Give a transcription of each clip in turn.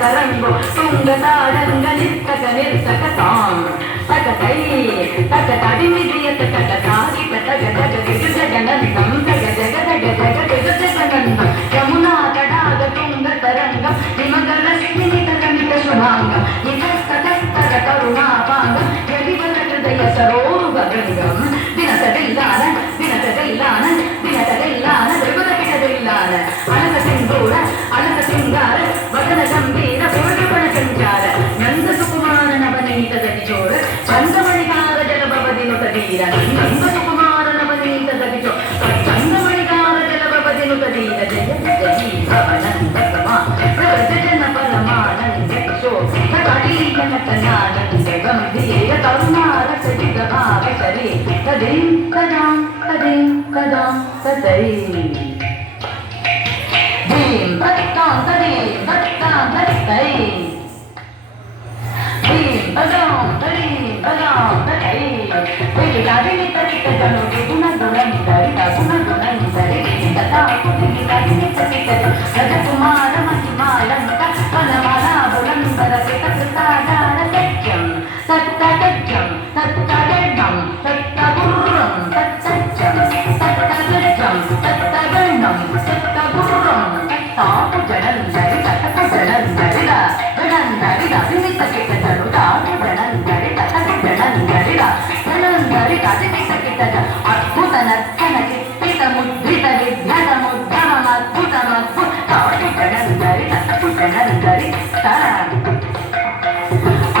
తరంగో తుంగతాడంగ నిర్తక నిర్తక తాం తకతై తకతడిమిదియత తకతాకి తగ జగ దిగు జగనందం జగ జగ జగ జగ దిగు జగనందం యమునా తడాగ తుంగ తరంగం హిమగల సినిత కమిత శుభాంగం నితస్తతస్తగ కరుణాపాంగం యదివల హృదయ సరోరుగ గంగం దినతడిల్లాన దినతడిల్లాన దినతడిల్లాన దిగుదకిటదిల్లాన అలక సింధూర అలక సింగార వదన గంభీర పూర్ణపణ సంచార నంద సుకుమార నవనీత దగిచోర చంద్రమణికార జలభవదినుత ధీర నంద సుకుమార నవనీత దగిచో చంద్రమణికార జలభవదినుత ధీర జయ జయ భవనంద సమా ప్రజన పరమానంద కిశో కళీయ నటనానంద గంభీర కరుణార సజిత భావ శరీ కదిం కదాం కదిం కదాం కదై ధీం తత్తాం తదీం తత్తాం తత్తై ధీం తదాం తదీం తదాం తతై విలిగాదిని తరితను గుణ గుణం తరిత గుణ గుణం తరి తదా కుదిని తదిని తరిత రజకుమార మహిమాలంక వనమాలా బులందర కృతాధార సత్యం సత్తగజ్జం సత్తగణం సత్తగుర్రం సత్తజ్జం సత్తగజ్జం సత్తగణం సత్తగుర్రం తాపు జడందరి తటకు జడందరిద జడందరిద విమితకిటడు తాపు జడందరి తటకు జడందరిద జడందరి తదిమితకిటద అద్భుత నర్తన చిత్తిత ముద్రిత విభ్రత ముద్భవమద్భుతమద్భుత తాపు జడందరి తటకు జడందరి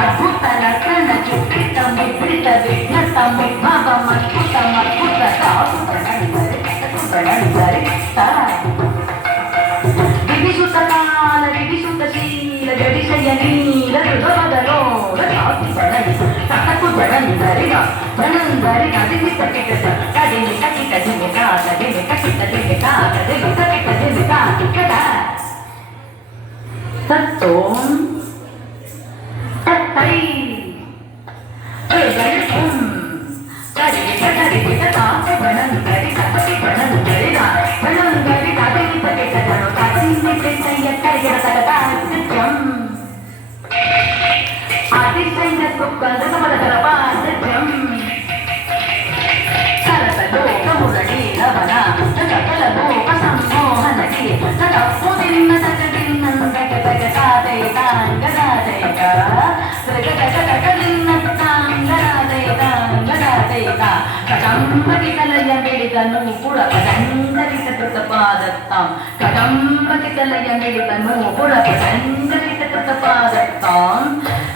అద్భుత నర్తన చిత్తిత ముద్రిత విఘ్నత ముద్భవమద్భుతమద్భుత తాపు జడందరి తటకు జడందరి వివిసుతకాల వివిసుతశీల జడిశయనీల హృదవదలోల కాకి జడని తటకు జడందరిగా జడందరి కదిమి తకిట కదిమి తకిట దిమికా కదిమి తకిట దిమికా కదిమి తకిట దిమికా ఇక్కడ తత్తోం తత్తై జడిపం కదిమిట కదిమిట తాకు జడందరి తటకు జడందరిగా జడందరి కదిమి తకిట జడు అతిశైన సుఖం సరసలోకమురళీలవన సకల భోగ సంమోహనకి తప్పు తిన్న కదంబకి కలయ మెడితను పుర కదండరి కృతపాదత్తాం కదంబకి కలయ మెడితను పుర కదండరి కృతపాదత్తాం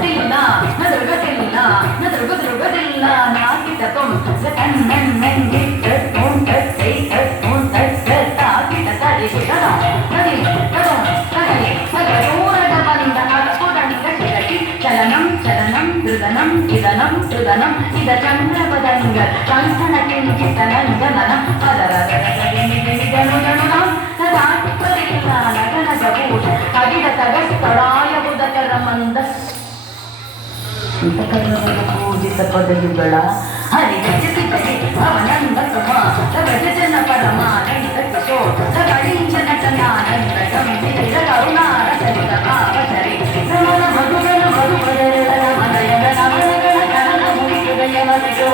తిల్లా నదుర్గతిల్లా నదుర్గదుర్గదిల్లా నాకిటతం కన్నన్నన్నిట్ట తొంతై తొంతై తాకిట తరి కదం కదలి కదూరద బంద అద్భుతంగ చిరటి చలనం చలనం దృదనం ఇదనం దృదనం ఇద చంద్రపదంగ కంఠన కించితనంగనం పదరగణం తదాత్మరిల్లా నగనగభూష అగిడ తగస్తడాయ ఉదకరమంద పూజిత పదయుಗಳ ಹರಿ ಜಗತಿ ಜಗಿ ಅವನಂದ ಸುಮಾ ರಜನ ಪರಮಾನಂದ ಕಿಶೋರ ಕಳಿಂಚ ನಟನಾನಂದ ಗಂಭೀರ ಕರುಣಾರ ಸರಿತ ಭಾವಸರಿ ರಮಣ ಮಧುಗನ ಮಧುಪದರಳ ಮದಯನ ನಮನಗಳ ಕರಣ ಮುರಿಹೃದಯವ Thank you.